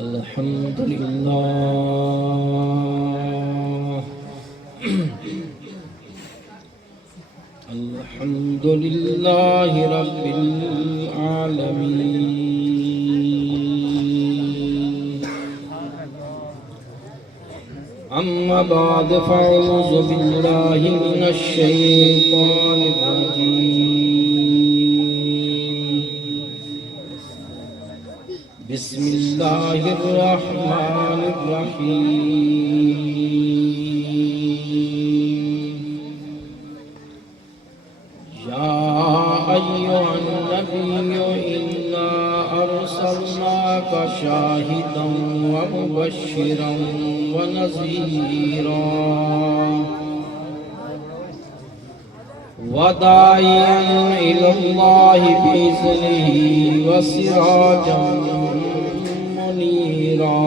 الحمد لله الحمد لله رب العالمين. أما بعد فأعوذ بالله من الشيطان الرجيم. بسم الله الرحمن الرحيم. يا أيها النبي إنا أرسلناك شاهدا ومبشرا ونذيرا وداعيا إلى الله بإذنه وسراجا منيرا.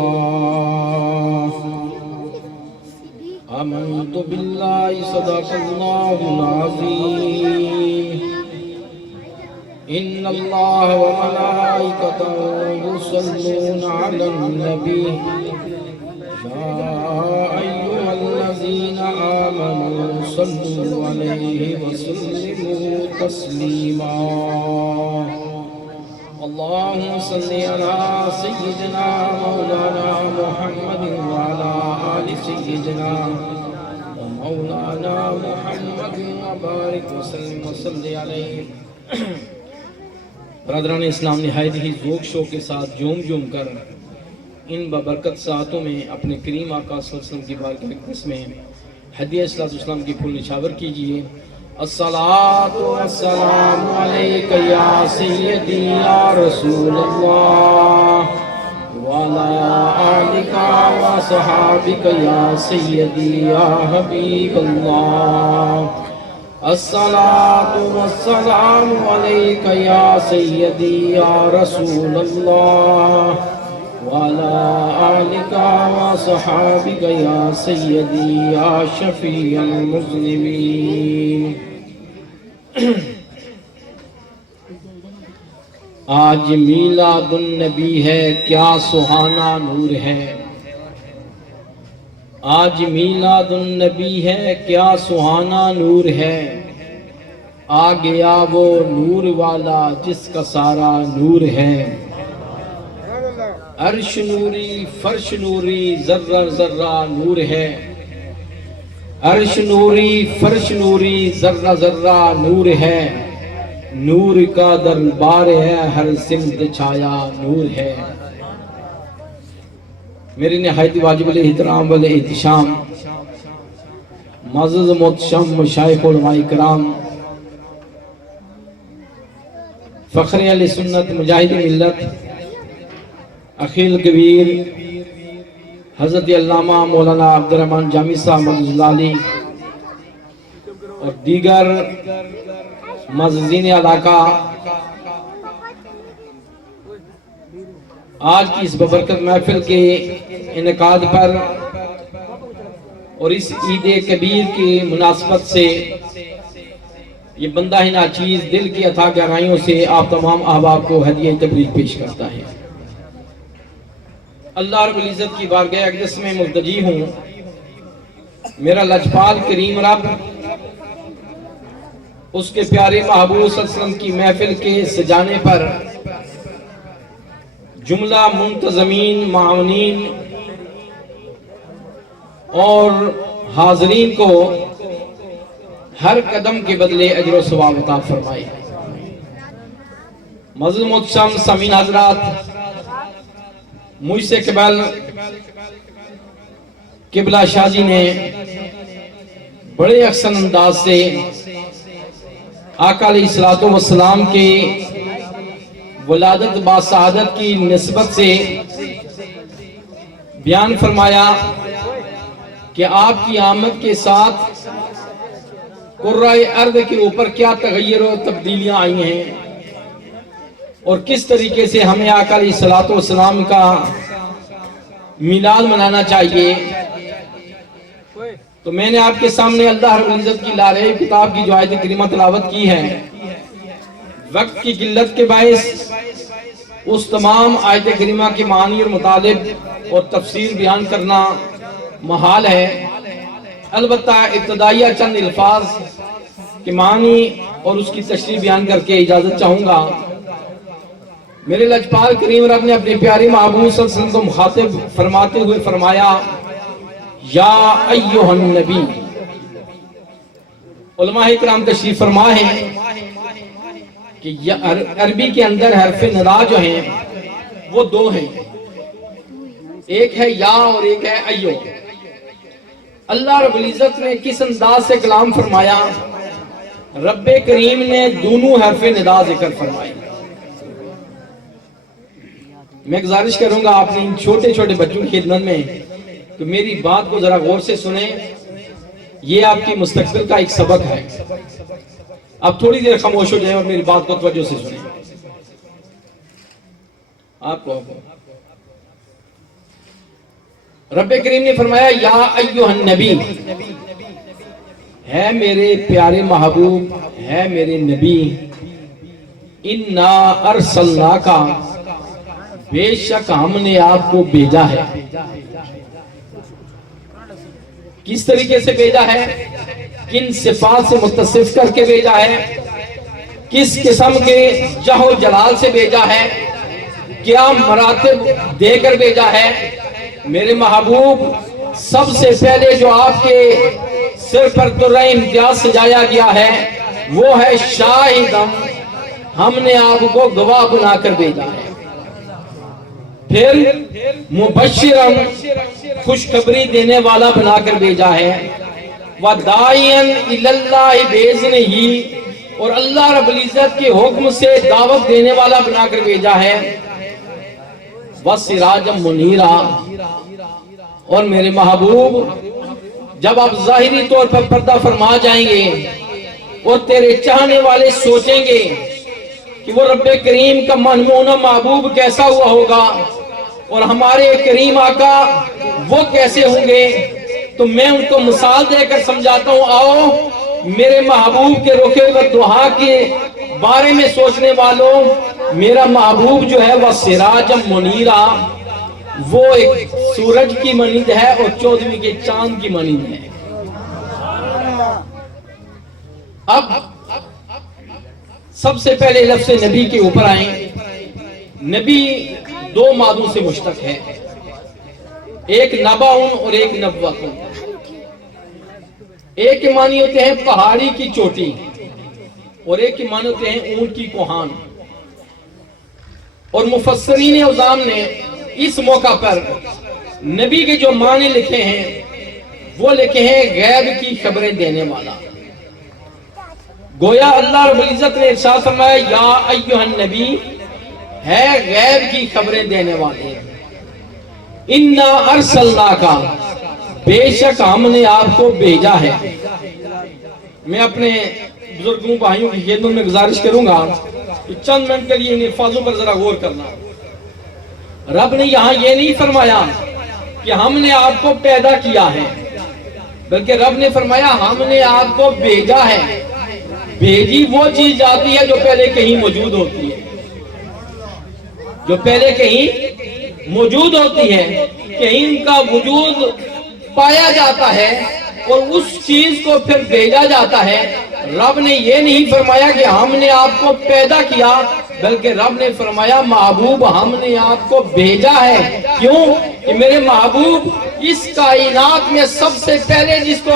آمنت بالله صدق الله العظيم. إن الله وملائكته يصلون على النبي يا أيها الذين آمنوا صلوا عليه وسلموا تسليما. اللهم صل على سيدنا مولانا محمد وعلى آل سيدنا ومولانا محمد وبارك وسلم وصل عليه. برادران اسلام نہایت ہی ذوق شوق کے ساتھ جوم جوم کر ان ببرکت ساعتوں میں اپنے کریم آقا صلی اللہ علیہ وسلم کی بارگاہ اقدس میں ہدیہ صلی اللہ علیہ وسلم کی پھول نچھاور کیجئے. الصلاۃ والسلام علیک یا سیدی یا رسول اللہ وعلی آلک وصحابک یا سیدی یا حبیب اللہ. الصلاۃ والسلام علیک یا سیدی یا رسول اللہ وعلى آلك وصحابك يا سيدي يا شفيع المذنبين. آج میلاد النبی ہے کیا سہانا نور ہے. آج میلاد النبی ہے کیا سہانا نور ہے. آ گیا وہ نور والا جس کا سارا نور ہے. عرش نوری فرش نوری ذرہ ذرہ نور ہے. عرش نوری فرش نوری ذرہ ذرہ نور ہے. نور کا دربار ہے ہر سمت چھایا نور ہے. میرے نہایت واجب الاحترام والاحتشام معزز محتشم مشائخ علماء کرام فخر اہل سنت مجاہد ملت اخیل کبیر حضرت علامہ مولانا عبدالرحمن جامی صاحب مدعولی اور دیگر معززین علاقہ، آج کی اس ببرکت محفل کے انعقاد پر اور اس عید کبیر کی مناسبت سے یہ بندہ ہی ناچیز دل کی عطا گہرائیوں سے آپ تمام احباب کو ہدیہ تبریک پیش کرتا ہے. اللہ رب العزت کی بارگاہ اقدس میں ملتجی ہوں میرا لجپال کریم رب اس کے پیارے محبوب صلی اللہ علیہ وسلم کی محفل کے سجانے پر جملہ منتظمین معاونین اور حاضرین کو ہر قدم کے بدلے اجر و ثواب عطا فرمائے. معزز محتشم سامعین حضرات، مجھ سے قبل قبلہ شاہ جی نے بڑے احسن انداز سے آقا علیہ السلام کے ولادت باسعادت کی نسبت سے بیان فرمایا کہ آپ کی آمد کے ساتھ قرۂ ارض کے اوپر کیا تغیر و تبدیلیاں آئی ہیں اور کس طریقے سے ہمیں آقا علیہ السلام کا میلاد منانا چاہیے. تو میں نے آپ کے سامنے اللہ رب العزت کی لارے کتاب کی جو آیت کریمہ تلاوت کی ہے. وقت کی قلت کے باعث اس تمام آیت کریمہ کی معانی اور مطالب اور تفسیر بیان کرنا محال ہے، البتہ ابتدائیہ چند الفاظ کے معنی اور اس کی تشریح بیان کر کے اجازت چاہوں گا۔ میرے لجپال کریم رب نے اپنے پیارے محبوب صلی اللہ علیہ وسلم کو مخاطب فرماتے ہوئے فرمایا، یا ایھا النبی۔ علماء اکرام تشریف فرما ہے کہ عربی کے اندر حرف ندا جو ہیں وہ دو ہیں، ایک ہے یا اور ایک ہے ایو۔ اللہ رب العزت نے کس انداز سے کلام فرمایا؟ رب کریم نے دونوں حرف ندا ذکر فرمائے۔ میں گزارش کروں گا اپنے ان چھوٹے چھوٹے بچوں کی خدمت میں کہ میری بات کو ذرا غور سے سنیں، یہ آپ کی مستقبل کا ایک سبق ہے۔ اب تھوڑی دیر خاموش ہو جائیں اور میری بات کو توجہ سے سنیں۔ آپ کو رب کریم نے فرمایا، یا ایھا النبی، ہے میرے پیارے محبوب، ہے میرے نبی، انا ارسلناک، بے شک ہم نے آپ کو بھیجا ہے۔ کس طریقے سے بھیجا ہے؟ کن صفات سے متصف کر کے بھیجا ہے؟ کس قسم کے جہ و جلال سے بھیجا ہے؟ کیا مراتب دے کر بھیجا ہے؟ میرے محبوب، سب سے پہلے جو آپ کے سر پر درہ امتیاز سجایا گیا ہے وہ ہے شاہدم، ہم نے آپ کو گواہ بنا کر بھیجا ہے۔ پھر مبشرم، خوشخبری دینے والا بنا کر بھیجا ہے۔ وَدَاعِيًا إِلَى اللَّهِ بِإِذْنِهِ، اور اللہ رب العزت کے حکم سے دعوت دینے والا بنا کر بھیجا ہے۔ وَسِرَاجًا مُنِيرًا، اور میرے محبوب جب آپ ظاہری طور پر پردہ فرما جائیں گے اور تیرے چاہنے والے سوچیں گے کہ وہ رب کریم کا منمونہ محبوب کیسا ہوا ہوگا اور ہمارے کریم آقا وہ کیسے ہوں گے، تو میں ان کو مثال دے کر سمجھاتا ہوں۔ آؤ میرے محبوب کے رخ دعا کے بارے میں سوچنے والوں، میرا محبوب جو ہے وہ سراج منیرہ، وہ ایک سورج کی مانند ہے اور 14ویں کے چاند کی مانند ہے۔ اب سب سے پہلے لفظ نبی کے اوپر آئیں۔ نبی دو مادوں سے مشتق ہے، ایک نباؤن اور ایک نبوتن۔ ایک کے معنی ہوتے ہیں پہاڑی کی چوٹی اور ایک کے معنی ہوتے ہیں اونٹ کی کوہان۔ اور مفسرین عظام نے اس موقع پر نبی کے جو معنی لکھے ہیں وہ لکھے ہیں غیب کی خبریں دینے والا۔ گویا اللہ رب العزت نے ارشاد فرمایا، یا ایھا النبی، ہے غیب کی خبریں دینے والے۔ انا ارسلناک، بے شک ہم نے آپ کو بھیجا ہے۔ میں اپنے بزرگوں بھائیوں کی خدمت میں گزارش کروں گا کہ چند منٹ کے لیے ان الفاظوں پر ذرا غور کرنا۔ رب نے یہاں یہ نہیں فرمایا کہ ہم نے آپ کو پیدا کیا ہے، بلکہ رب نے فرمایا ہم نے آپ کو بھیجا ہے۔ بھیجی وہ چیز جاتی ہے جو پہلے کہیں موجود ہوتی ہے، جو پہلے کہیں موجود ہوتی ہے، کہیں کا وجود پایا جاتا ہے اور اس چیز کو پھر بھیجا جاتا ہے۔ رب نے یہ نہیں فرمایا کہ ہم نے آپ کو پیدا کیا، بلکہ رب نے فرمایا محبوب ہم نے آپ کو بھیجا ہے۔ کیوں؟ کہ میرے محبوب اس کائنات میں سب سے پہلے جس کو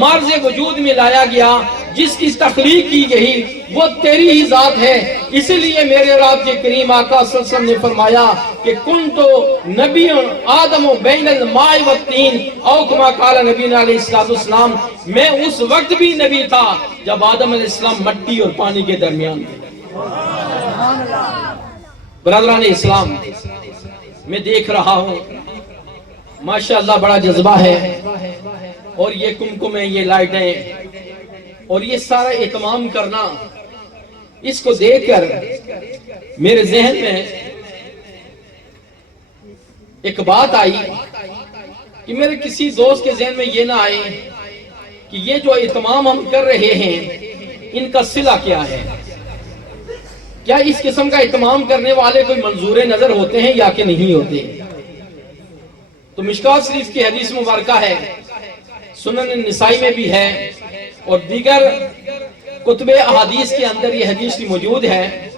مرز وجود میں لایا گیا، جس کی تخلیق کی گئی، وہ تیری ہی ذات ہے۔ اسی لیے میرے رب کے کریم آقا صلی اللہ علیہ وسلم نے فرمایا کہ کنتو نبی آدم بین الماء والطین، او کما قال نبی علیہ السلام، میں اس وقت بھی نبی تھا جب آدم علیہ السلام مٹی اور پانی کے درمیان تھے۔ برادران اسلام، میں دیکھ رہا ہوں ماشاءاللہ بڑا جذبہ ہے، اور یہ کمکم ہے، یہ لائٹیں اور یہ سارا اہتمام کرنا، اس کو دیکھ کر میرے ذہن میں ایک بات آئی کہ میرے کسی دوست کے ذہن میں یہ نہ آئے کہ یہ جو اہتمام ہم کر رہے ہیں ان کا صلہ کیا ہے۔ کیا اس قسم کا اہتمام کرنے والے کوئی منظور نظر ہوتے ہیں یا کہ نہیں ہوتے؟ تو مشکوٰۃ شریف کی حدیث مبارکہ ہے، سنن النسائی میں بھی ہے، اور دیگر کتب احادیث کے اندر یہ حدیث بھی موجود ہے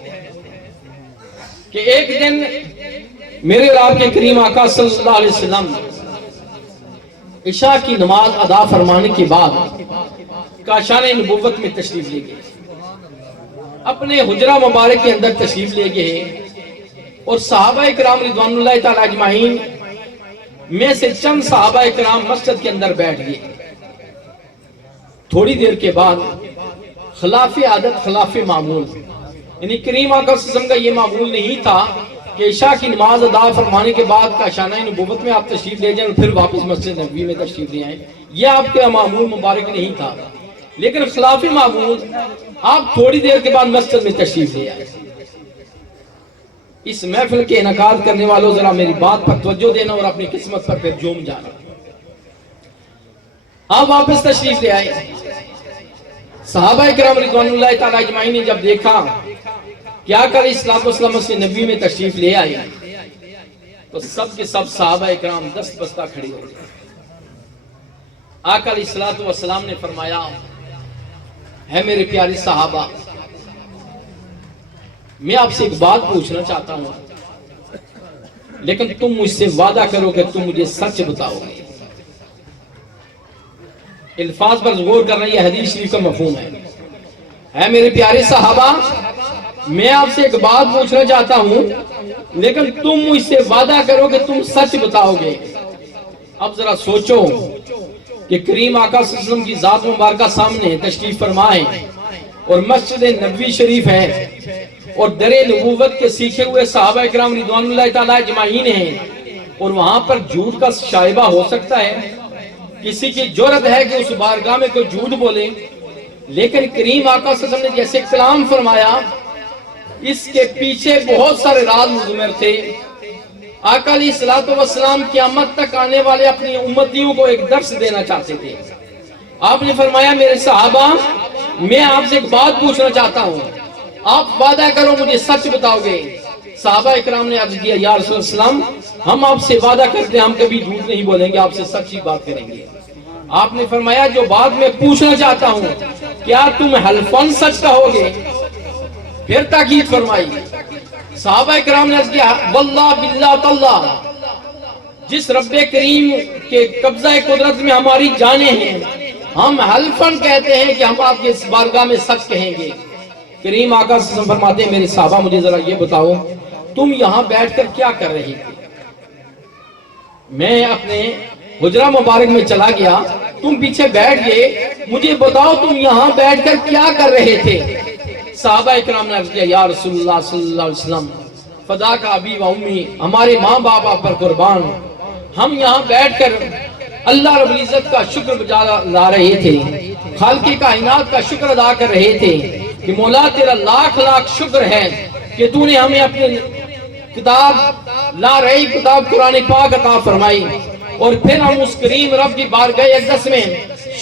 کہ ایک دن میرے آپ کے کریم آقا صلی اللہ علیہ وسلم عشاء کی نماز ادا فرمانے کے بعد کاشان نبوت میں تشریف لے گئے، اپنے حجرہ مبارک کے اندر تشریف لے گئے، اور صحابہ کرام رضوان اللہ تعالی اجمعین میں سے چند صحابہ کرام مسجد کے اندر بیٹھ گئے۔ تھوڑی دیر کے بعد خلاف عادت خلاف معمول، یعنی کریم آقا صلی اللہ علیہ وسلم کا یہ معمول نہیں تھا کہ عشاء کی نماز ادا فرمانے کے بعد کاشانہ نبوت میں آپ تشریف لے جائیں اور پھر واپس مسجد نبوی میں تشریف لے آئیں، یہ آپ کا معمول مبارک نہیں تھا، لیکن خلاف معمول آپ تھوڑی دیر کے بعد مسجد میں تشریف لے آئے۔ اس محفل کے انعقاد کرنے والوں ذرا میری بات پر توجہ دینا اور اپنی قسمت پر پھر جوم جانا۔ آپ واپس تشریف لے آئے، صحابہ کرام رضوان اللہ تعالی اجمعین نے جب دیکھا کہ آقا علیہ الصلوۃ والسلام مسجد نبوی میں تشریف لے آئے تو سب کے سب صحابہ کرام دست بستہ کھڑے ہو گئے۔ آقا علیہ الصلوۃ والسلام نے فرمایا، ہے میرے پیارے صحابہ، میں آپ سے ایک بات پوچھنا چاہتا ہوں، لیکن تم مجھ سے وعدہ کرو کہ تم مجھے سچ بتاؤ گے۔ الفاظ پر غور کرنا، یہ حدیث شریف کا مفہوم ہے میرے پیارے صحابہ، میں آپ سے ایک بات پوچھنا چاہتا ہوں، لیکن تم مجھ سے وعدہ کرو کہ تم سچ بتاؤ گے۔ اب ذرا سوچو کہ کریم آقا صلی اللہ علیہ وسلم کی ذات مبارکہ سامنے تشریف فرمائیں، اور مسجد نبوی شریف ہے، اور در نبوت کے سیکھے ہوئے صحابہ کرام رضوان اللہ تعالی اجمعین ہیں، اور وہاں پر جھوٹ کا شائبہ ہو سکتا ہے؟ کسی کی جرأت ہے کہ اس بارگاہ میں کوئی جھوٹ بولے؟ لیکن کریم آقا صلی اللہ علیہ وسلم نے جیسے کلام فرمایا، اس کے پیچھے بہت سارے راز مضمر تھے۔ آقا علیہ الصلوۃ والسلام قیامت تک آنے والے اپنی امتیوں کو ایک درس دینا چاہتے تھے۔ آپ نے فرمایا، میرے صحابہ، میں آپ سے ایک بات پوچھنا چاہتا ہوں، آپ وعدہ کرو مجھے سچ بتاؤ گے۔ صحابہ اکرام نے عرض کیا، یا رسول اللہ، ہم آپ سے وعدہ کرتے ہیں ہم کبھی جھوٹ نہیں بولیں گے، آپ سے سچی بات کریں گے۔ آپ نے فرمایا، جو بات میں پوچھنا چاہتا ہوں، کیا تم حلفاً سچ کہو گے؟ پھر تاکید فرمائی۔ صحابہ اکرام نے عرض کیا، واللہ باللہ تاللہ، جس رب کریم کے قبضہ قدرت میں ہماری جانیں ہیں، ہم حلفاً کہتے ہیں کہ ہم آپ کے اس بارگاہ میں سچ کہیں گے۔ کریم آقا صلی اللہ علیہ وسلم فرماتے ہیں، میرے صحابہ مجھے ذرا یہ بتاؤ، تم یہاں بیٹھ کر کیا کر رہے تھے؟ میں اپنے حجرہ مبارک میں چلا گیا، تم پیچھے بیٹھ گئے، مجھے بتاؤ تم یہاں بیٹھ کر کیا کر رہے تھے؟ صحابہ اکرام نے عرض کیا، یا رسول اللہ صلی اللہ علیہ وسلم، فدا کا ابی و امی، ہمارے ماں باپ آپ پر قربان، ہم یہاں بیٹھ کر اللہ رب العزت کا شکر بجا لا رہے تھے، خالق کائنات کا شکر ادا کر رہے تھے کہ مولا تیرا لاکھ لاکھ شکر ہے کہ تو نے ہمیں اپنی کتاب لا رہی کتاب قرآن پاک عطا فرمائی، اور پھر ہم اس کریم رب کی بارگاہ اقدس میں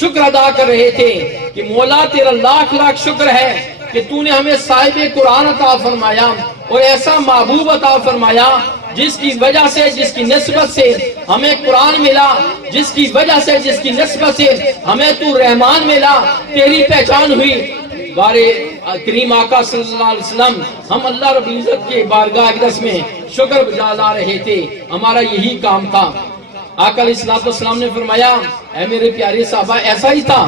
شکر ادا کر رہے تھے کہ مولا تیرا لاکھ لاکھ شکر ہے کہ تو نے ہمیں صاحب قرآن عطا فرمایا، اور ایسا محبوب عطا فرمایا جس کی وجہ سے، جس کی نسبت سے ہمیں قرآن ملا، جس کی وجہ سے، جس کی نسبت سے ہمیں تو رحمان ملا، تیری پہچان ہوئی۔ بارے کریم آقا صلی اللہ علیہ وسلم، ہم اللہ رب العزت کے بارگاہ اقدس میں شکر بجا لا رہے تھے، ہمارا یہی کام تھا۔ آقا علیہ السلام نے فرمایا، اے میرے پیارے صحابہ، ایسا ہی تھا؟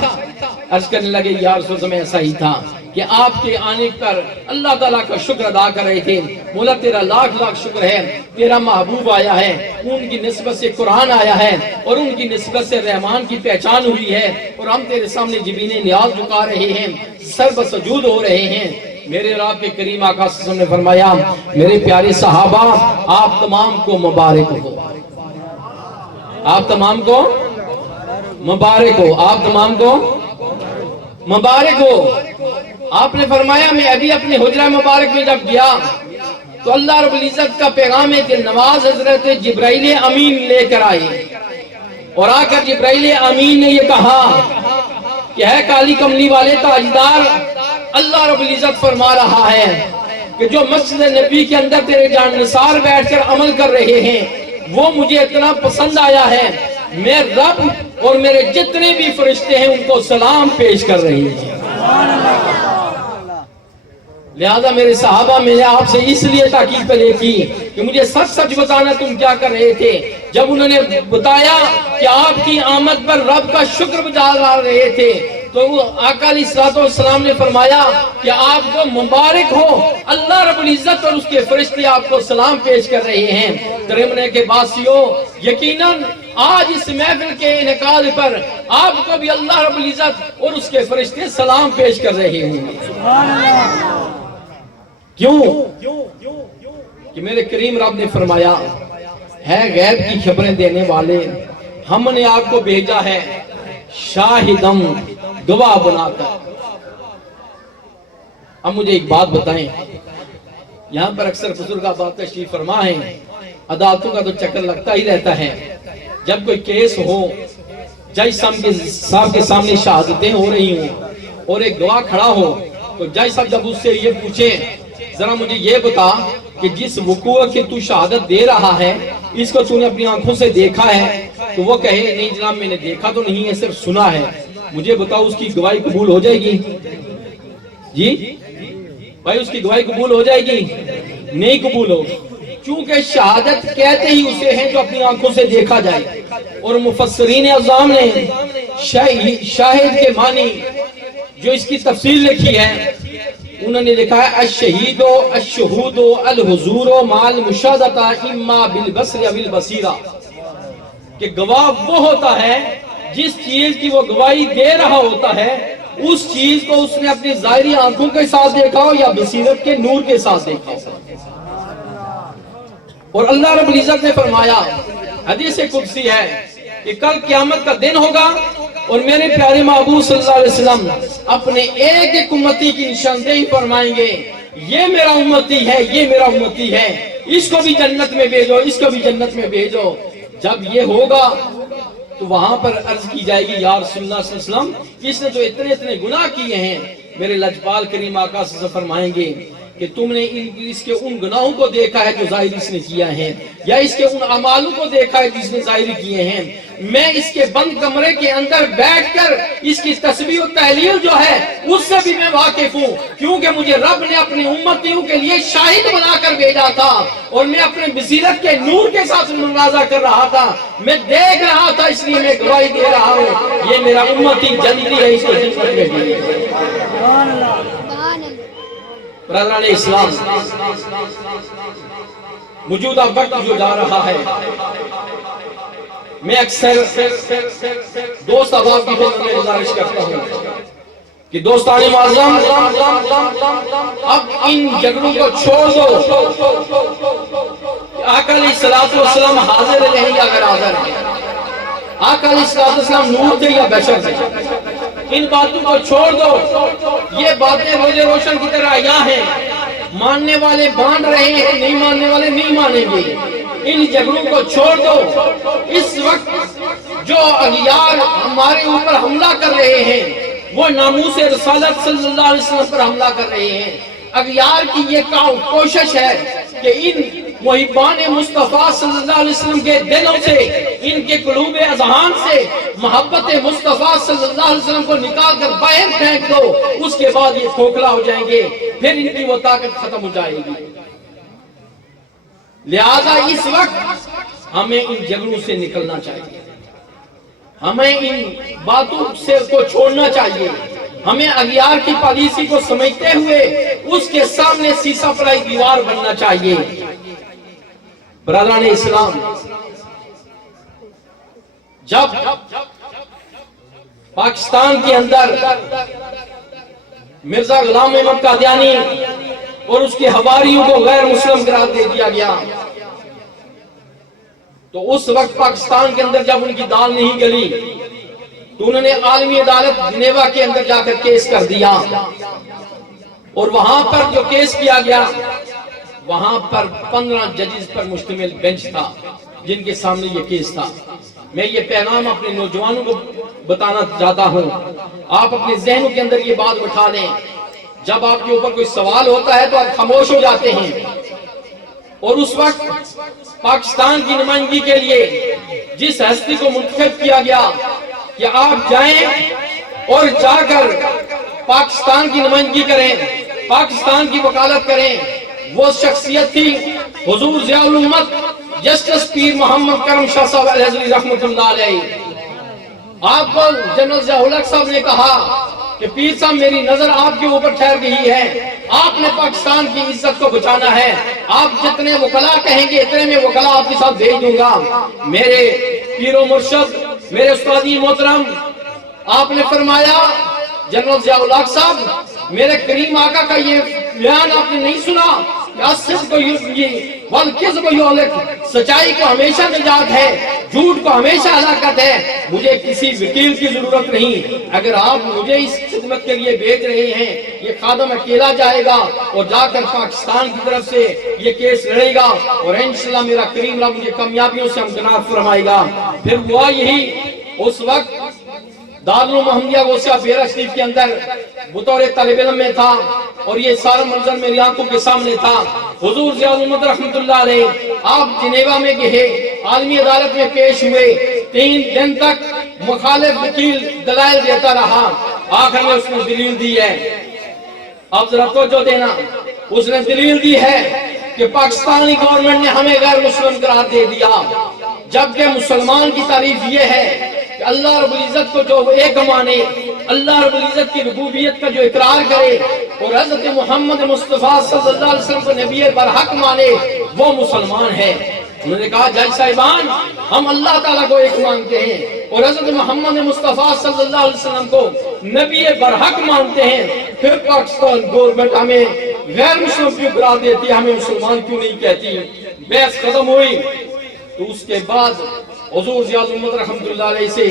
عرض کرنے لگے، یا رسول اللہ، ایسا ہی تھا کہ آپ کے آنے پر اللہ تعالیٰ کا شکر ادا کر رہے تھے، مولا تیرا لاکھ لاکھ شکر ہے، تیرا محبوب آیا ہے، ان کی نسبت سے قرآن آیا ہے، اور ان کی نسبت سے رحمان کی پہچان ہوئی ہے، اور ہم تیرے سامنے جبین نیاز جھکا رہے ہیں، سر بسجود ہو رہے ہیں۔ میرے رب کے کریم آقا صلی اللہ علیہ وسلم نے فرمایا، میرے پیارے صحابہ، آپ تمام کو مبارک ہو، آپ تمام کو مبارک ہو، آپ تمام کو مبارک ہو۔ آپ نے فرمایا، میں ابھی اپنے حجرہ مبارک میں جب گیا تو اللہ رب العزت کا پیغام دل نواز حضرت جبرائیل امین لے کر آئے، اور آ کر جبرائیل امین نے یہ کہا کہ ہے کالی کملی والے تاجدار، اللہ رب العزت فرما رہا ہے کہ جو مسجد نبی کے اندر تیرے جاننثار بیٹھ کر عمل کر رہے ہیں وہ مجھے اتنا پسند آیا ہے، میں رب اور میرے جتنے بھی فرشتے ہیں ان کو سلام پیش کر رہی ہیں۔ لہذا میرے صحابہ، میں نے آپ سے اس لیے تاکید پہلے کی کہ مجھے سچ سچ بتانا تم کیا کر رہے تھے۔ جب انہوں نے بتایا کہ آپ کی آمد پر رب کا شکر بجا رہے تھے تو آقا علیہ الصلوۃ والسلام نے فرمایا کہ آپ کو مبارک ہو، اللہ رب العزت اور اس کے فرشتے آپ کو سلام پیش کر رہے ہیں۔ ترمنے کے باسیوں، یقیناً آج اس محفل کے انعقاد پر آپ کو بھی اللہ رب العزت اور اس کے فرشتے سلام پیش کر رہے ہوں گے۔ کیوں کہ میرے کریم رب نے فرمایا ہے غیب کی خبریں دینے والے، ہم نے آپ کو بھیجا ہے شاہدم، گواہ بنا کر۔ اب مجھے ایک بات بتائیں، یہاں پر اکثر بزرگ آباد تشریف فرما ہے، عدالتوں کا تو چکر لگتا ہی رہتا ہے۔ جب کوئی کیس ہو، جج صاحب کے سامنے شہادتیں ہو رہی ہوں اور ایک گواہ کھڑا ہو تو جج صاحب جب اس سے یہ پوچھیں ذرا مجھے یہ بتا کہ جس وقوع کی تو شہادت دے رہا ہے اس کو تو نے اپنی آنکھوں سے دیکھا ہے، تو وہ کہے نہیں جناب میں نے دیکھا تو نہیں ہے، صرف سنا ہے، مجھے بتاؤ اس کی گواہی قبول ہو جائے گی؟ جی بھائی اس کی گواہی قبول ہو جائے گی؟ نہیں قبول ہوگی، چونکہ شہادت کہتے ہی اسے ہیں جو اپنی آنکھوں سے دیکھا جائے۔ اور مفسرین اعظام نے شاہد کے معنی جو اس کی تفسیر لکھی ہے انہوں نے لکھا ہے الشہید و الشہود و الحضور و مال مشاہدتا اما بالبصر او بالبصیرہ، کہ گواہ وہ ہوتا ہے جس چیز کی وہ گواہی دے رہا ہوتا ہے اس چیز کو اس نے اپنی ظاہری آنکھوں کے ساتھ دیکھا ہو یا بصیرت کے نور کے ساتھ دیکھا ہو۔ اور اللہ رب العزت نے فرمایا، حدیث قدسی ہے کہ کل قیامت کا دن ہوگا اور میرے پیارے محبوب صلی اللہ علیہ وسلم اپنے ایک ایک امتی کی نشاندہی فرمائیں گے، یہ میرا امتی ہے، یہ میرا امتی ہے، اس کو بھی جنت میں بھیجو، اس کو بھی جنت میں بھیجو۔ جب یہ ہوگا تو وہاں پر عرض کی جائے گی یا رسول اللہ صلی اللہ علیہ وسلم اس نے جو اتنے اتنے گناہ کیے ہیں، میرے لجپال کریم آقا سے فرمائیں گے کہ تم نے اس کے ان گناہوں کو دیکھا ہے جو ظاہری اس نے کیا ہے یا اس کے ان اعمالوں کو دیکھا ہے جس نے ظاہری کیے ہیں، میں اس کے بند کمرے کے اندر بیٹھ کر اس کی تسبیح و تحلیل جو ہے اس سے بھی میں واقف ہوں، کیونکہ مجھے رب نے اپنی امتیوں کے لیے شاہد بنا کر بھیجا تھا اور میں اپنے بصیرت کے نور کے ساتھ مناظرہ کر رہا تھا، میں دیکھ رہا تھا، اس لیے میں گواہی دے رہا ہوں یہ میرا امتی جنتی ہے، اس کو جنت میں بھی۔ برادران اسلام، موجودہ وقت جو جا رہا ہے، میں اکثر دوست احباب کی خدمت میں گزارش کرتا ہوں کہ دوستان معظم اب ان جھگڑوں کو چھوڑ دو۔ آقا علیہ الصلوۃ والسلام حاضر نہیں یا غیر حاضر ہیں، آقا علیہ الصلوۃ والسلام نور تھے یا بشر تھے، ان باتوں کو چھوڑ دو۔ یہ باتیں روزے روشن کی طرح یہاں ہیں، ماننے والے مان رہے ہیں، نہیں ماننے والے نہیں مانیں گے، ان جھگڑوں کو چھوڑ دو۔ اس وقت جو اغیار ہمارے اوپر حملہ کر رہے ہیں وہ ناموس رسالت صلی اللہ علیہ وسلم پر حملہ کر رہے ہیں۔ اغیار کی یہ کوشش ہے کہ ان محبان مصطفیٰ صلی اللہ علیہ وسلم کے دلوں سے، ان کے قلوب اذہان سے محبت مصطفیٰ صلی اللہ علیہ وسلم کو نکال کر باہر پھینک دو، اس کے بعد یہ کھوکھلا ہو جائیں گے، پھر ان کی وہ طاقت ختم ہو جائے گی۔ لہذا اس وقت ہمیں ان جھگڑوں سے نکلنا چاہیے، ہمیں ان باتوں سے کو چھوڑنا چاہیے، ہمیں اغیار کی پالیسی کو سمجھتے ہوئے اس کے سامنے سیسا پرائی دیوار بننا چاہیے۔ برادران اسلام، جب پاکستان کے اندر مرزا غلام احمد قادیانی اور اس کے حواریوں کو غیر مسلم قرار دے دیا گیا تو اس وقت پاکستان کے اندر جب ان کی دال نہیں گلی تو انہوں نے عالمی عدالت جنیوا کے اندر جا کر کیس کر دیا، اور وہاں پر جو کیس کیا گیا وہاں پر 15 ججز پر مشتمل بینچ تھا جن کے سامنے یہ کیس تھا۔ میں یہ پیغام اپنے نوجوانوں کو بتانا چاہتا ہوں، آپ اپنے ذہنوں کے اندر یہ بات بٹھا لیں جب آپ کے اوپر کوئی سوال ہوتا ہے تو آپ خاموش ہو جاتے ہیں، اور اس وقت پاکستان کی نمائندگی کے لیے جس ہستی کو منتخب کیا گیا کہ آپ جائیں اور جا کر پاکستان کی نمائندگی کریں، پاکستان کی وکالت کریں، وہ شخصیت تھی حضور ضیاء الامت جسٹس پیر محمد کرم شاہ صاحب علیہ رحمۃ اللہ علیہ۔ آپ کو جنرل ضیاء الحق صاحب نے کہا کہ پیر صاحب میری نظر آپ کے اوپر ٹھہر گئی ہے، آپ نے پاکستان کی عزت کو بچانا ہے، آپ جتنے وکلا کہیں گے اتنے میں وکلا آپ کے ساتھ بھیج دوں گا۔ میرے پیر و مرشد، میرے استادی محترم، آپ نے فرمایا جنرل ضیاء الحق صاحب میرے کریم آقا کا یہ بیان آپ نے نہیں سنا سچائی کو ہمیشہ نجات ہے، جھوٹ کو ہمیشہ ہلاکت ہے، مجھے کسی وکیل کی ضرورت نہیں، اگر آپ مجھے اس خدمت کے لیے بھیج رہے ہیں، یہ خادم اکیلا جائے گا اور جا کر پاکستان کی طرف سے یہ کیس لڑے گا اور انشاءاللہ میرا کریم رب مجھے کامیابیوں سے ہمکنار فرمائے گا۔ پھر ہوا یہی، اس وقت دارالعلوم محمدیہ غوثیہ بیرہ شریف کے اندر بطور طالب علم میں تھا، اور یہ سارا منظر میری آنکھوں کے سامنے تھا۔ حضور ضیاء الامت رحمۃ اللہ علیہ آپ جنیوا میں گئے، عالمی عدالت میں پیش ہوئے، 3 دن تک مخالف وکیل دلائل دیتا رہا، آخر میں اس نے دلیل دی ہے، اب ذرا توجہ دینا، اس نے دلیل دی ہے کہ پاکستانی گورنمنٹ نے ہمیں غیر مسلم قرار دے دیا، جبکہ مسلمان کی تعریف یہ ہے کہ اللہ رب العزت کو جو ایک مانے، اللہ رب العزت کی ربوبیت کا جو اقرار کرے اور حضرت محمد مصطفیٰ صلی اللہ علیہ وسلم کو نبی برحق مانے، وہ مسلمان ہے۔ انہوں نے کہا جج صاحبان ہم اللہ تعالیٰ کو ایک مانتے ہیں اور حضرت محمد مصطفیٰ صلی اللہ علیہ وسلم کو نبی برحق مانتے ہیں، پھر پاکستان گورنمنٹ ہمیں غیر مسلم کیوں قرار دیتی ہے، ہمیں مسلمان کیوں نہیں کہتی؟ بحث ختم ہوئی تو اس کے بعد حضور ضیاء الامت رحمۃ اللہ علیہ سے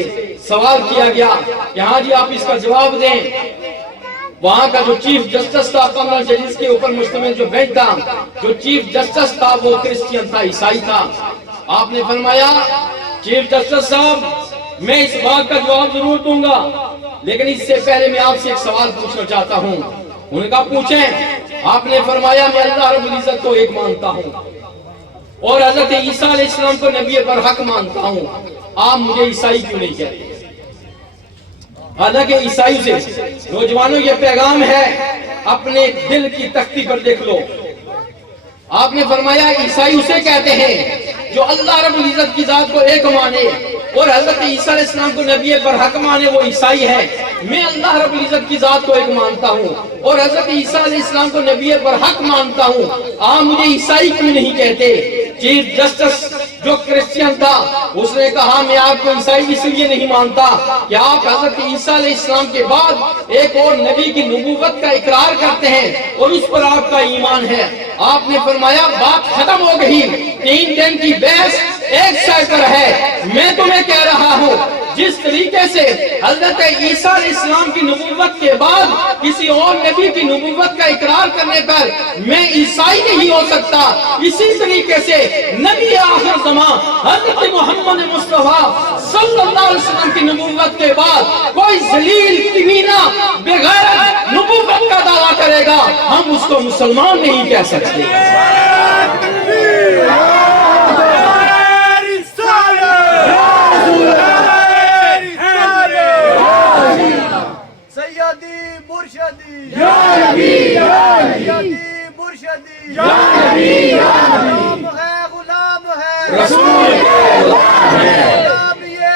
سوال کیا گیا کہ ہاں جی آپ اس کا جواب دیں۔ وہاں کا جو چیف جسٹس تھا، 15 ججز کے اوپر مشتمل جو بینچ تھا، جو چیف جسٹس تھا وہ کرسچین تھا، عیسائی تھا۔ آپ نے فرمایا چیف جسٹس صاحب میں اس بات کا جواب ضرور دوں گا، لیکن اس سے پہلے میں آپ سے ایک سوال پوچھنا چاہتا ہوں۔ انہوں نے کہا پوچھیں۔ آپ نے فرمایا میں اللہ رب العزت کو ایک مانتا ہوں اور حضرت عیسیٰ علیہ السلام کو نبی برحق مانتا ہوں، آپ مجھے عیسائی کیوں نہیں کہتے؟ حالانکہ عیسائیوں سے نوجوانوں یہ پیغام ہے، اپنے دل کی تختی پر دیکھ لو۔ آپ نے فرمایا عیسائی اسے کہتے ہیں جو اللہ رب العزت کی ذات کو ایک مانے اور حضرت عیسیٰ علیہ السلام کو نبی برحق مانے، وہ عیسائی ہے۔ میں اللہ رب العزت کی ذات کو ایک مانتا ہوں اور حضرت عیسیٰ علیہ السلام کو نبی برحق مانتا ہوں، آپ مجھے عیسائی کیوں نہیں کہتے؟ چیف جسٹس جو کرسچین تھا اس نے کہا میں آپ کو عیسائی اس لیے نہیں مانتا کہ آپ حضرت عیسیٰ علیہ السلام کے بعد ایک اور نبی کی نبوت کا اقرار کرتے ہیں اور اس پر آپ کا ایمان ہے۔ آپ نے فرمایا بات ختم ہو گئی، 3 دن کی بحث ایک سائڈ پر ہے، میں تمہیں کہہ رہا ہوں جس طریقے سے حضرت عیسیٰ علیہ السلام کی نبوت کے بعد کسی اور نبی کی نبوت کا اقرار کرنے پر میں عیسائی نہیں ہو سکتا، اسی طریقے سے نبی آخر زمان حضرت محمد مصطفیٰ صلی اللہ علیہ وسلم کی نبوت کے بعد کوئی ذلیل کمینہ بغیر نبوت کا دعویٰ کرے گا، ہم اس کو مسلمان نہیں کہہ سکتے۔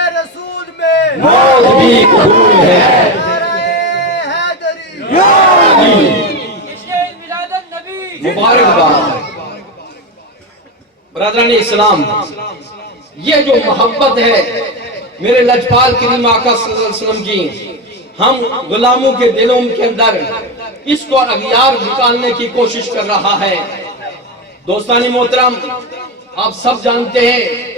رسول میں موت بھی قبول ہے، مبارکباد۔ برادران اسلام، یہ جو محبت ہے میرے لجپال کریم آقا صلی اللہ علیہ وسلم کی ہم غلاموں کے دلوں کے اندر، اس کو اغیار نکالنے کی کوشش کر رہا ہے۔ دوستانی محترم، آپ سب جانتے ہیں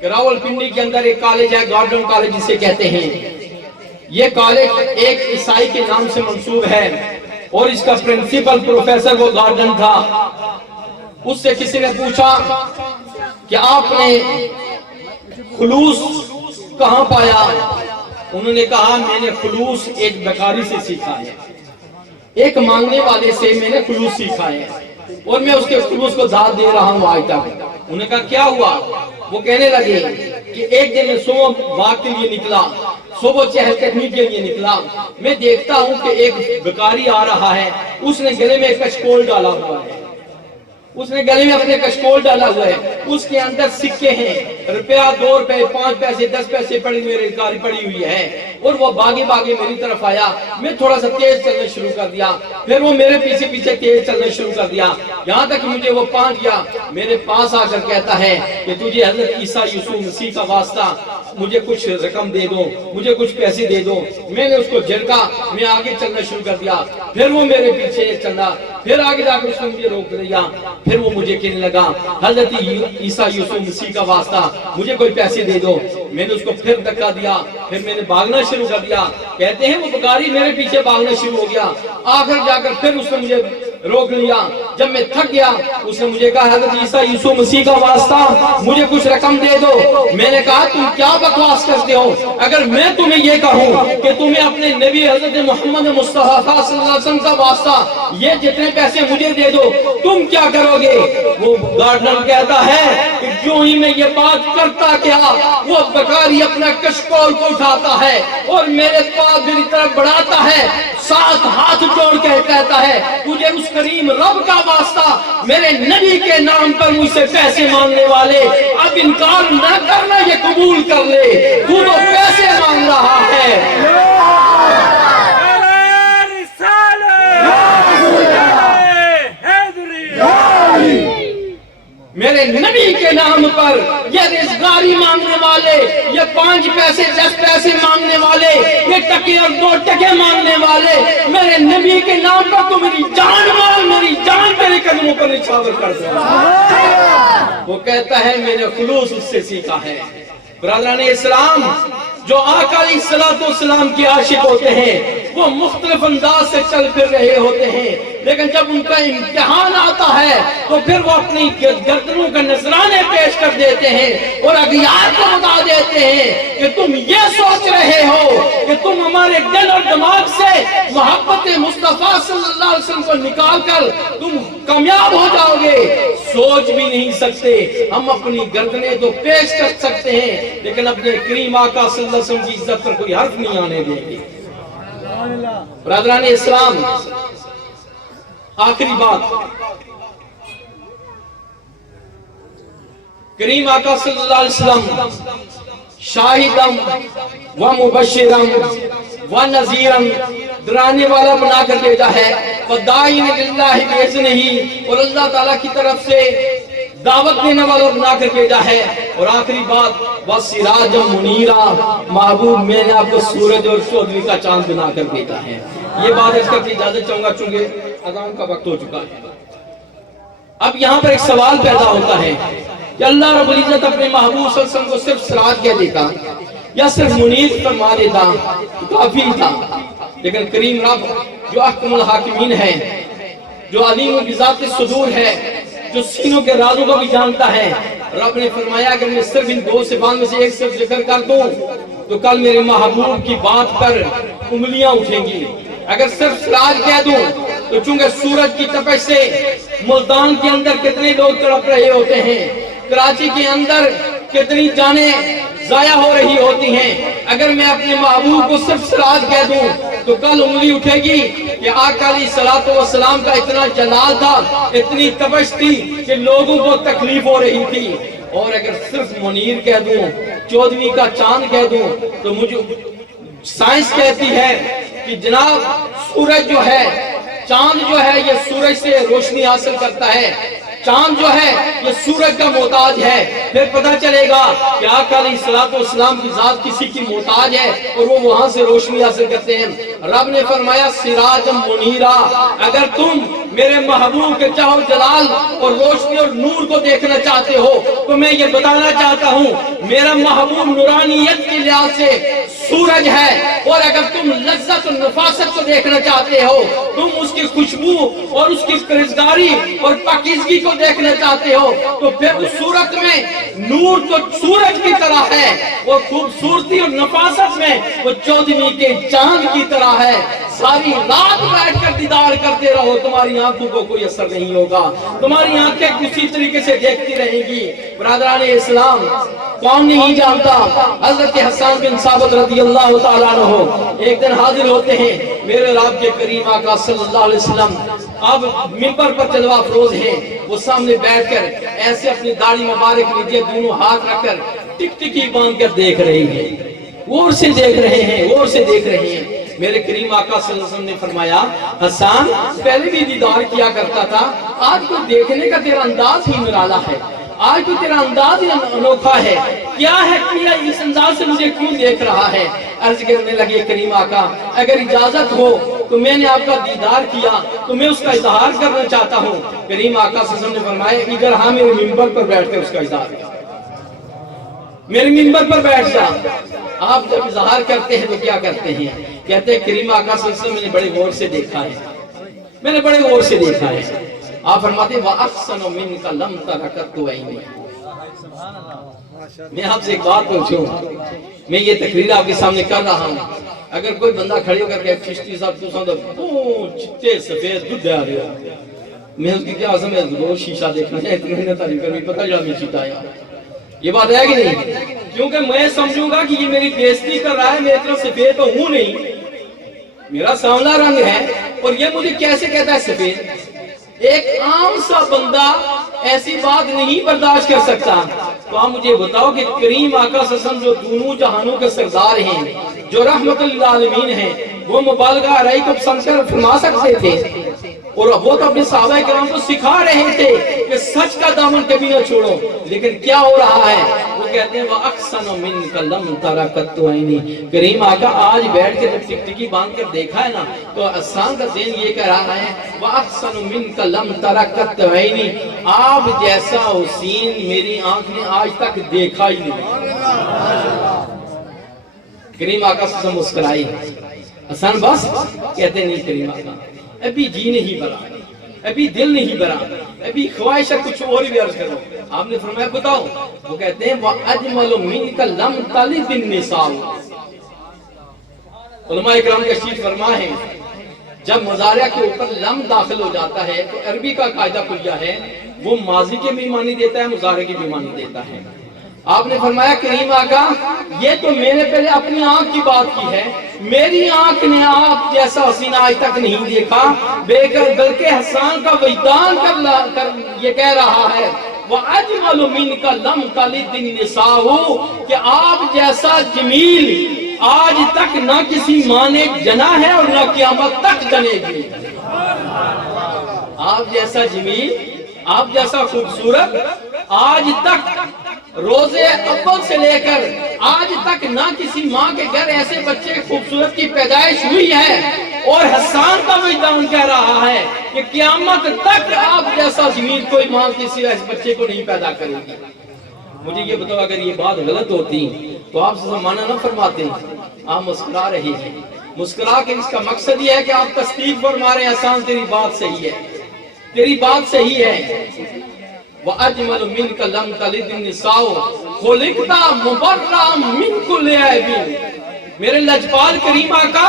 کہ راول پنڈی کے اندر ایک کالج ہے، گارڈن کالج جسے کہتے ہیں۔ یہ کالج ایک عیسائی کے نام سے منسوب ہے اور اس کا پرنسپل پروفیسر وہ گارڈن تھا۔ اس سے کسی نے پوچھا کہ آپ نے خلوص کہاں پایا؟ انہوں نے کہا میں نے خلوص ایک بیکاری سے سیکھا ہے۔ ایک مانگنے والے سے میں نے خلوص سیکھا ہے اور میں اس کے خلوص کو داد دے رہا ہوں آج تک۔ انہوں نے کہا کیا ہوا؟ وہ کہنے لگے کہ ایک دن میں صبح واک کے لیے نکلا، صبح چہل قدمی کے لیے نکلا، میں دیکھتا ہوں کہ ایک بکاری آ رہا ہے، اس نے گلے میں کشکول ڈالا ہوا ہے، اس نے گلے میں اپنے کشکول ڈالا ہوا ہے، اس کے اندر سکے ہیں، روپیہ 2 روپے 5 پیسے 10 پیسے پڑی ہوئی ہے، اور وہ باغے میری طرف آیا، میں تھوڑا سا تیز چلنا شروع کر دیا، پھر وہ میرے پیچھے پیچھے تیز چلنا شروع کر دیا، یہاں تک مجھے وہ پہنچ گیا، میرے پاس آ کر کہتا ہے کہ تجھے حضرت عیسیٰ یسوع مسیح کا واسطہ مجھے کچھ رقم دے دو، مجھے کچھ پیسے دے دو۔ میں نے اس کو جھڑکا، میں آگے چلنا شروع کر دیا، پھر وہ میرے پیچھے چلا، پھر آگے جا کر اس نے مجھے روک لیا، پھر وہ مجھے کہنے لگا حضرت عیسیٰ یسوع مسیح کا واسطہ مجھے کوئی پیسے دے دو۔ میں نے اس کو پھر دھکا دیا، پھر میں نے بھاگنا شروع کر دیا، کہتے ہیں وہ بکاری میرے پیچھے بھاگنا شروع ہو گیا، آخر جا کر پھر اس نے مجھے روک لیا۔ جب میں تھک گیا اس نے مجھے کہا حضرت عیسیٰ یسوع مسیح کا واسطہ مجھے کچھ رقم دے دو۔ میں نے کہا تم کیا بکواس کرتے ہو؟ اگر میں تمہیں یہ کہوں کہ تمہیں اپنے نبی حضرت محمد مصطفیٰ صلی اللہ علیہ وسلم کا واسطہ یہ جتنے پیسے مجھے دے دو تم کیا کرو گے؟ وہ گارڈنر کہتا ہے کہ جو ہی میں یہ بات کرتا کیا وہ بکاری اپنا کشکول کو اٹھاتا ہے اور میرے پاس میری طرف بڑھاتا ہے، ساتھ ہاتھ جوڑ کے کہتا ہے تجھے اس کریم رب کا واسطہ میرے نبی کے نام پر مجھ سے پیسے مانگنے والے اب انکار نہ کرنا، یہ قبول کر لے تو پیسے مانگ رہا ہے۔ میرے نبی کے نام پر یہ رزگاری مانگنے والے، یہ 5 پیسے 10 پیسے مانگنے والے، یہ ٹکے اور 2 ٹکے مانگنے والے، میرے نبی کے نام پر تو میری جان مال، میری جان میرے قدموں پر نچھاور کر دو۔ وہ کہتا ہے میں نے خلوص اس سے سیکھا ہے۔ برادران اسلام، جو آقا علیہ السلام کے عاشق ہوتے ہیں وہ مختلف انداز سے چل پھر رہے ہوتے ہیں، لیکن جب ان کا امتحان آتا ہے تو پھر وہ اپنی گردنوں کا نذرانے پیش کر دیتے ہیں اور اغیار کو بتا دیتے ہیں کہ تم یہ سوچ رہے ہو کہ تم ہمارے دل اور دماغ سے محبت مصطفیٰ صلی اللہ علیہ وسلم کو نکال کر تم کامیاب ہو جاؤ گے، سوچ بھی نہیں سکتے۔ ہم اپنی گردنیں تو پیش کر سکتے ہیں لیکن اپنے کریم آقا صلی اللہ علیہ وسلم کی عزت پر کوئی حرف نہیں آنے دیں گے۔ برادران اسلام، آخری بات، کریم آقا صلی اللہ علیہ وسلم شاہدم و مبشرم و نذیرم، ڈرانے والا بنا کر بھیجا ہے، فدائین للہ باذنہ، اور اللہ تعالیٰ کی طرف سے دعوت دینے والا بنا کر بھیجا ہے۔ اور آخری بات، وَسِرَاجًا مُنِيرًا، محبوب میں نے آپ کو سورج اور 14ویں کا چاند بنا کر بھیجا ہے۔ یہ بات اس کا اجازت چاہوں گا چونکہ اذان کا وقت ہو چکا ہے۔ اب یہاں پر ایک سوال پیدا ہوتا ہے کہ اللہ رب العزت اپنے محبوب صلی اللہ علیہ وسلم کو صرف سراج کہہ دیتا یا صرف منیر فرما دیتا کافی تھا، لیکن کریم رب جو احکم الحاکمین ہے، جو علیم بذات الصدور ہے، جو سینوں کے رازوں کو بھی جانتا ہے، رب نے فرمایا اگر میں صرف ان 2 صفات میں سے ایک صرف ذکر کر دوں تو کل میرے محبوب کی بات پر انگلیاں اٹھیں گی۔ اگر صرف سراج کہہ دوں تو چونکہ سورج کی تپش سے ملتان کے اندر کتنے لوگ تڑپ رہے ہوتے ہیں، کراچی کے اندر کتنی جانیں ضائع ہو رہی ہوتی ہیں، اگر میں اپنے محبوب کو صرف سراج کہہ دوں تو کل انگلی اٹھے گی کہ آقا علیہ السلام کا اتنا جلال تھا، اتنی تپش تھی کہ لوگوں کو تکلیف ہو رہی تھی۔ اور اگر صرف منیر کہہ دوں، 14ویں کا چاند کہہ دوں تو مجھے سائنس کہتی ہے کہ جناب سورج جو ہے، چاند جو ہے یہ سورج سے روشنی حاصل کرتا ہے، چاند جو ہے یہ سورج کا محتاج ہے۔ پھر پتہ چلے گا کہ آقا علیہ السلام کی ذات کسی کی محتاج ہے اور وہ وہاں سے روشنی حاصل کرتے ہیں۔ رب نے فرمایا سراجم منیرا، اگر تم میرے محبوب کے چاہو جلال اور روشنی اور نور کو دیکھنا چاہتے ہو تو میں یہ بتانا چاہتا ہوں میرا محبوب نورانیت کے لحاظ سے سورج ہے، اور اگر تم لذت و نفاست کو دیکھنا چاہتے ہو، تم اس کی خوشبو اور اس کی پرہیزگاری اور پاکیزگی کو دیکھنا چاہتے ہو تو پھر اس صورت میں نور تو سورج کی طرح ہے، اور خوبصورتی اور نفاست میں وہ 14ویں کے چاند کی طرح ہے۔ ساری رات بیٹھ کر دیدار کرتے رہو، تمہاری آنکھوں کو کوئی اثر نہیں ہوگا، تمہاری آنکھیں کسی طریقے سے دیکھتی رہیں گی۔ برادران اسلام، کون نہیں جانتا حضرت حسان بن ثابت رضی اللہ تعالیٰ عنہ ایک دن حاضر ہوتے ہیں میرے رب کے کریم آقا صلی اللہ علیہ وسلم، اب منبر پر جلوہ افروز ہیں، وہ سامنے بیٹھ کر ایسے اپنی داڑھی مبارک لیجئے دونوں ہاتھ رکھ کر ٹک ٹکی باندھ کر دیکھ رہے ہیں، غور سے دیکھ رہے ہیں، غور سے دیکھ رہے ہیں۔ میرے کریم آقا صلی اللہ علیہ وسلم نے فرمایا، حسان پہلے بھی دیدار کیا کرتا تھا، آج کو دیکھنے کا تیرا انداز ہی نرالا ہے، آج تو تیرا انداز ہی انوکھا ہے، کیا ہے کیا اس انداز سے مجھے کیوں دیکھ رہا ہے؟ عرض کرنے لگے کریم آقا اگر اجازت ہو تو میں نے آپ کا دیدار کیا تو میں اس کا اظہار کرنا چاہتا ہوں۔ کریم آقا صلی اللہ علیہ وسلم نے فرمایا ادھر ہاں میرے منبر پر بیٹھ کے اس کا اظہار کیا، میرے منبر پر بیٹھ جا۔ آپ جب اظہار کرتے ہیں تو کیا کرتے ہیں؟ کہتے ہیں کریم آقا صلی اللہ علیہ وسلم میں نے بڑے غور سے دیکھا ہے، میں نے بڑے غور سے دیکھا ہے۔ آپ فرماتے ہیں وَأَحْسَنُ مِنْكَ لَمْ تَرَ قَطُّ عَيْنِي۔ میں آپ سے ایک بات پوچھوں، میں یہ تقریر آپ کے سامنے کر رہا ہوں، اگر کوئی بندہ کھڑے ہو کر کہ چشتی صاحب تو سامنے چٹے سفید دودھ آ رہے ہو، میں اس کی کیا عظم ہے ضرور شیشہ دیکھنا ہے، اتنے نے تعریف کر بھی پتہ جا میں چیتا آیا، یہ بات ہے کہ نہیں؟ کیونکہ میں سمجھوں گا کہ یہ میری بےزتی کر رہا ہے، میں اتنا سفید تو ہوں نہیں، میرا سانولا رنگ ہے اور یہ مجھے کیسے کہتا ہے سفید؟ ایک عام سا بندہ ایسی بات نہیں برداشت کر سکتا۔ تو آپ مجھے بتاؤ کہ کریم آقا صلی اللہ علیہ وسلم جو دونوں جہانوں کے سردار ہیں، جو رحمت للعالمین ہیں، وہ مبالغہ آرائی کو پسند کر فرما سکتے تھے، اور وہ تو اپنے صحابہ کرام کو سکھا رہے تھے کہ سچ کا دامن کبھی نہ چھوڑو، لیکن کیا ہو رہا ہے؟ وہ کہتے ہیں وَأَحْسَنُ مِنْكَ لَمْ تَرَ قَطُّ عَيْنِي۔ کریم آقا آج بیٹھ کے جب ٹکٹکی باندھ کر دیکھا ہے نا تو حسان کا ذہن یہ کہہ رہا ہے وَأَحْسَنُ مِنْكَ لَمْ تَرَ قَطُّ عَيْنِي، آپ جیسا حسین میری آنکھ نے آج تک دیکھا ہی نہیں۔ کریم آقا سے مسکرائی، حسان بس؟ کہتے نہیں کریم آقا ابھی جی نہیں بھرا، ابھی دل نہیں بھرا، ابھی خواہش ہے کچھ اور بھی عرض کرو۔ آپ نے فرمایا بتاؤ؟ وہ کہتے ہیں وَأَجْمَلُ مِنْكَ لَمْ تَلِدِ النِّسَاءُ۔ علماء اکرام تشریف فرما ہے جب مضارع کے اوپر لم داخل ہو جاتا ہے تو عربی کا قاعدہ کلیہ ہے وہ ماضی کے بھی معنی دیتا ہے، مضارع کے بھی معنی دیتا ہے۔ آپ نے فرمایا کریم آقا یہ تو میں نے پہلے اپنی آنکھ کی بات کی ہے، میری آنکھ نے آپ جیسا حسین آج تک نہیں دیکھا، بلکہ حسان کا وجدان کر یہ کہہ رہا ہے وَأَجْمَلُ مِنْكَ لَمْ تَلِدِ النِّسَاءُ، کہ آپ جیسا جمیل آج تک نہ کسی ماں نے جنا ہے اور نہ قیامت تک جنے گی۔ آپ جیسا جمیل، آپ جیسا خوبصورت آج تک روزے اول سے لے کر آج تک نہ کسی ماں کے گھر ایسے بچے خوبصورت کی پیدائش ہوئی ہے، اور حسان کا وجدان کہہ رہا ہے کہ قیامت تک آپ جیسا جمیل کوئی ماں کسی ایسے بچے کو نہیں پیدا کرے گی۔ مجھے یہ بتاؤ اگر یہ بات غلط ہوتی تو آپ سے مانا نہ فرماتے، آپ مسکرا رہے ہیں، مسکرا کے اس کا مقصد یہ ہے کہ آپ تصدیق فرما رہے ہیں حسان تیری بات صحیح ہے، تیری بات صحیح ہے۔ وَأَجْمَلُ مِنْكَ لَمْ تَلِدِ النِّسَاءُ خُلِقْتَ مُبَرَّأً مِنْ كُلِّ عَیْبٍ۔ میرے لجپال کریم آقا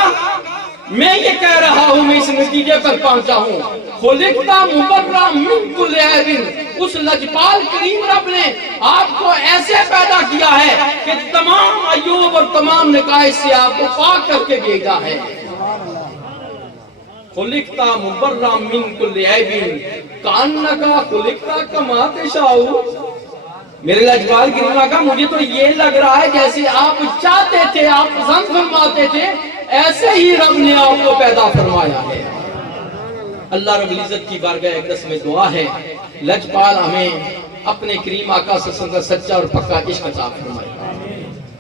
میں یہ کہہ رہا ہوں، میں اس نتیجے پر پہنچا ہوں خُلِقْتَ مُبَرَّأً مِنْ كُلِّ عَیْبٍ، اس لجپال کریم رب نے آپ کو ایسے پیدا کیا ہے کہ تمام عیوب اور تمام نقائص سے آپ کو پاک کر کے بھیجا ہے۔ خُلِقْتَ مُبَرَّأً مِنْ كُلِّ عَیْبٍ کَأَنَّکَ خُلِقْتَ کَمَا تَشَاءُ۔ میرے لجپال کریم آقا مجھے تو یہ لگ رہا ہے جیسے آپ چاہتے تھے، آپ پسند فرماتے تھے، ایسے ہی رب نے آپ کو پیدا فرمایا ہے۔ اللہ رب العزت کی بارگاہ اقدس میں دعا ہے لجپال ہمیں اپنے کریم آقا صلی اللہ علیہ وسلم کا سچا اور پکا عشق عطا فرمائے،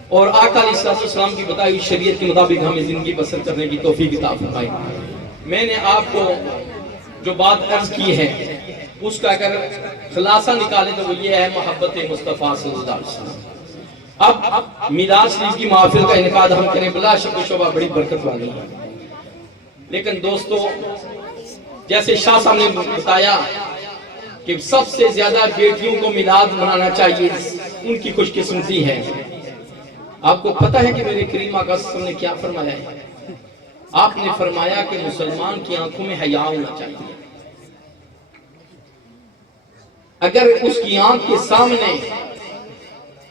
اور آقا علیہ السلام کی بتائی ہوئی شریعت کے مطابق ہمیں زندگی بسر کرنے کی توفیق عطا فرمائے۔ میں نے آپ کو جو بات عرض کی ہے اس کا اگر خلاصہ نکالے تو وہ یہ ہے محبت مصطفیٰ صلی اللہ علیہ وسلم۔ اب میلاد شریف کی محفل کا انعقاد ہم کریں، بلا شک و شبہ بڑی برکت والی ہے، لیکن دوستو جیسے شاہ صاحب نے بتایا کہ سب سے زیادہ بیٹیوں کو میلاد منانا چاہیے، ان کی خوش قسمتی ہے۔ آپ کو پتہ ہے کہ میرے کریم آقا صلی اللہ علیہ وسلم نے کیا فرمایا ہے؟ آپ نے فرمایا کہ مسلمان کی آنکھوں میں حیا ہونا چاہیے. اگر اس کی آنکھ کے سامنے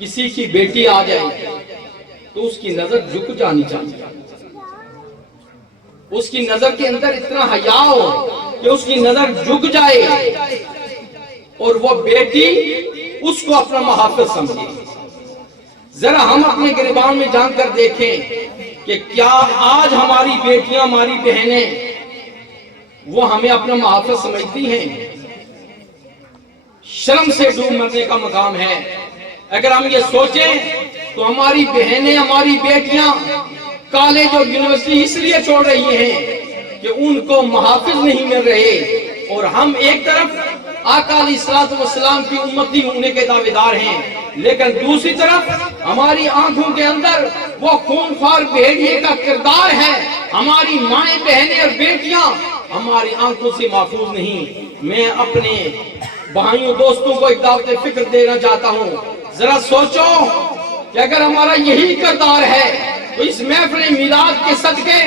کسی کی بیٹی آ جائے تو اس کی نظر جھک جانی چاہیے. اس کی نظر کے اندر اتنا حیا ہو کہ اس کی نظر جھک جائے اور وہ بیٹی اس کو اپنا محافظ سمجھے. ذرا ہم اپنے گریبان میں جان کر دیکھیں کہ کیا آج ہماری بیٹیاں، ہماری بہنیں وہ ہمیں اپنا محافظ سمجھتی ہیں؟ شرم سے ڈوب مرنے کا مقام ہے. اگر ہم یہ سوچیں تو ہماری بہنیں، ہماری بیٹیاں کالج اور یونیورسٹی اس لیے چھوڑ رہی ہیں کہ ان کو محافظ نہیں مل رہے، اور ہم ایک طرف آقا علیہ السلام کی امتی ہونے کے دعویدار ہیں، لیکن دوسری طرف ہماری آنکھوں کے اندر وہ خونخوار بھیڑیے کا کردار ہے. ہماری مائیں، بہنیں اور بیٹیاں ہماری آنکھوں سے محفوظ نہیں. میں اپنے بھائیوں، دوستوں کو ایک دعوت فکر دینا چاہتا ہوں. ذرا سوچو کہ اگر ہمارا یہی کردار ہے تو اس محفل میلاد کے صدقے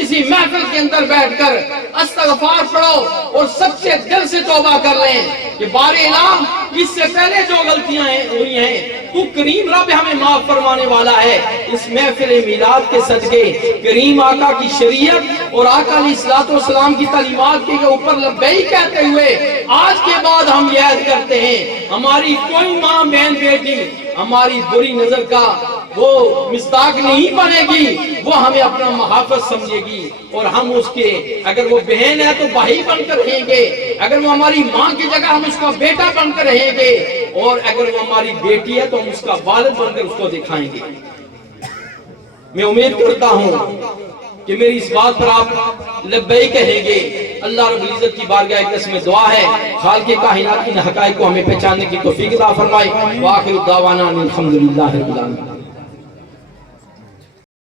اسی محفل کے اندر بیٹھ کر استغفار پڑھو اور سچے دل سے توبہ کر لیں کہ بار الہی اس سے پہلے جو غلطیاں ہوئی ہیں تو کریم رب ہمیں معاف فرمانے والا ہے. اس محفل میلاد کے صدقے کریم آقا کی شریعت اور آقا علیہ السلام کی تعلیمات کے اوپر لبیک کہتے ہوئے آج کے بعد ہم یہ عہد کرتے ہیں ہماری کوئی ماں، بہن، بیٹی ہماری بری نظر کا وہ مصداق نہیں بنے گی، وہ ہمیں اپنا محافظ سمجھے گی، اور ہم اس کے اگر وہ بہن ہے تو بھائی بن کر رہیں گے، اگر وہ ہماری ماں کی جگہ ہم اس کا بیٹا بن کر رہیں گے، اور اگر وہ ہماری بیٹی ہے تو ہم اس کا والد بن کر اس کو دکھائیں گے. میں امید کرتا ہوں کہ میری اس بات پر آپ لبیک کہیں گے. اللہ رب العزت کی بارگاہ اقدس میں دعا ہے خالق کائنات ان حقائق کو ہمیں پہچاننے کی توفیق عطا فرمائے. وآخر دعوانا الحمدللہ رب العالمین.